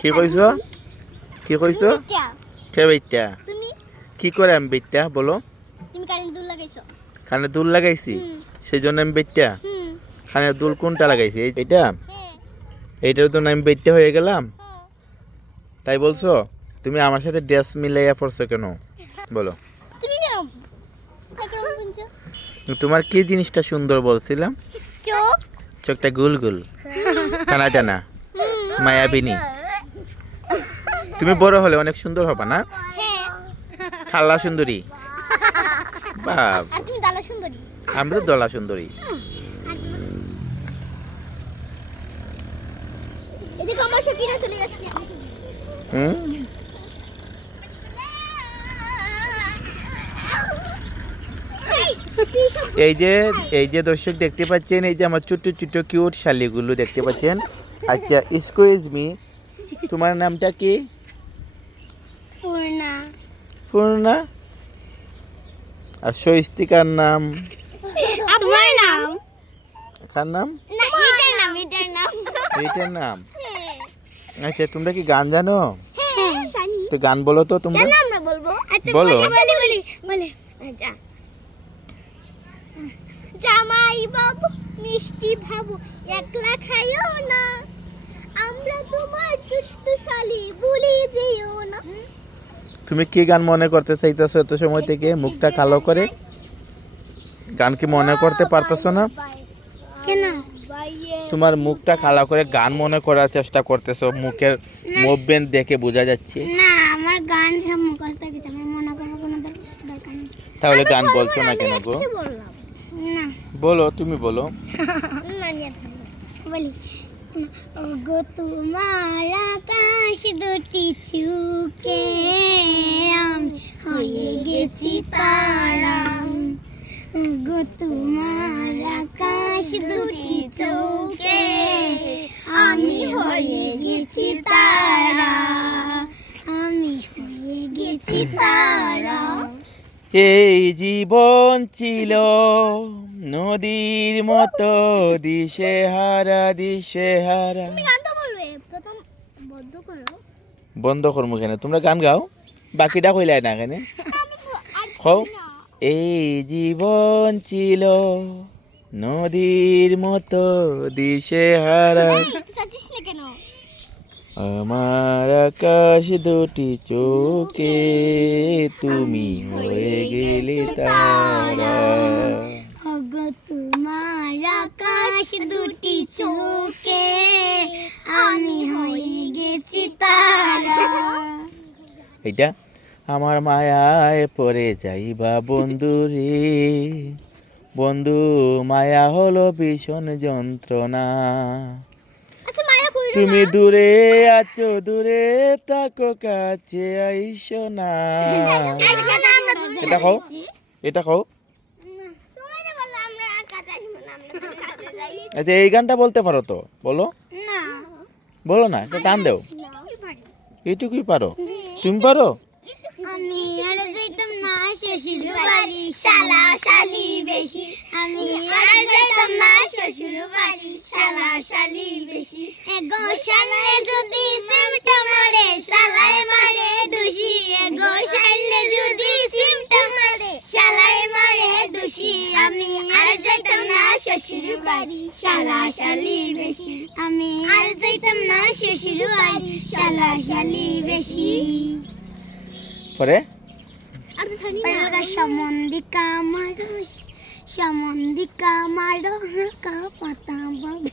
কি কইছো কি কইছো কে বেটা তুমি কি করে আমি বেটা বলো তুমি কারেন্ট দুল লাগাইছো কানে দুল লাগাইছি সেই জন্য আমি বেটা কানে দুল কোনটা লাগাইছি এইটা এইটার তো আমি বেটা হয়ে গেলাম তাই বলছো তুমি আমার সাথে ড্রেস মিলাইয়া পড়ছো কেন বলো তুমি কেন একরকম বুঝছো তোমার কি জিনিসটা সুন্দর বলছিলাম চোখ চোখটা গোল গোল কানাটা না মায়াবিনী তুমি বড় হলে অনেক সুন্দর হবে না হ্যাঁ খাল্লা সুন্দরী বাব আর তুমি দালা সুন্দরী আমি তো দলা সুন্দরী এদিকে আমার সকিনা চলে যাচ্ছে হুম এই যে দর্শক দেখতে পাচ্ছেন এই যে আমার ছোট্ট ছোট্ট কিউট শালিগুলো দেখতে পাচ্ছেন আচ্ছা এক্সকিউজ মি তোমার নামটা কি পূর্ণা পূর্ণা আর সৈস্তিকার নাম আমার নাম কার নাম না এটার নাম এইটার নাম আচ্ছা তোমরা কি গান জানো হ্যাঁ জানি তো গান বলো তো তোমরা জানো আমরা বলবো আচ্ছা বলো। বলি আচ্ছা জামাই বাবু মিষ্টি ভাবু একলা খাইও না আমরা তোমার ছোট্ট শালি ভুলে যেও না তুমি কি গান মনে করতে চাইতেছো এত সময় থেকে মুখটা কালো করে গান কি মনে করতে পারতেছো না কেন তোমার মুখটা কালো করে গান মনে করার চেষ্টা করতেছো মুখের মুভমেন্ট দেখে বোঝা যাচ্ছে না আমার গান সব মুখস্থ কিছু আমার মনে করার কোনো দরকার নেই তাহলে গান বলছো না কেন গো না বলো তুমি বলো বলি ওগো তোমার আকাশ দুটি চুকে আমি হয়ে গেছি তারা ওগো তোমার আকাশ দুটি চুকে আমি হয়ে গেছি তারা আমি হয়ে গেছি তারা এই জীবন ছিল নদীর মতো দিশেহারা তুমি গান তো বলবে প্রথম বন্ধ করো বন্ধ করবো কেন তোমরা গান গাও বাকিটা কইলাই না কেন খাও এই জীবন ছিল নদীর মতো দিশেহারা সাজিস না কেন আমার আকাশ দুটি চোখে তুমি হয়ে গেলে তারা ওগো তোমার আকাশ দুটি চোখে আমি হয়ে গেছি তারা এটা আমার মায়ায় পড়ে যাইবা বন্ধু রে বন্ধু মায়া হলো ভীষণ যন্ত্রণা তুমি দূরে আছো দূরে তাকো কাছে আইসো না এটা খাও এটা খাও আচ্ছা এই গানটা বলতে পারো তো বলো না বলো না এটা টান দেও এইটুকুই পারো তুমি পারো আমি আর যাইতাম না শ্বশুর বাড়ি শালা শালি বেশি আমি আর যাইতাম না শ্বশুর বাড়ি শালা শালি বেশি এগো শালে যদি সিমটা মারে শালায় মারে ডুসি এগো শালে যদি সিমটা মারে শালায় মারে ডুসি আমি আর যাইতাম না শ্বশুর বাড়ি শালা শালি বেশি আমি আর যাইতাম না শ্বশুর বাড়ি শালা শালি বেশি পরে সমন্দিকা মারো কা পাতা বাবু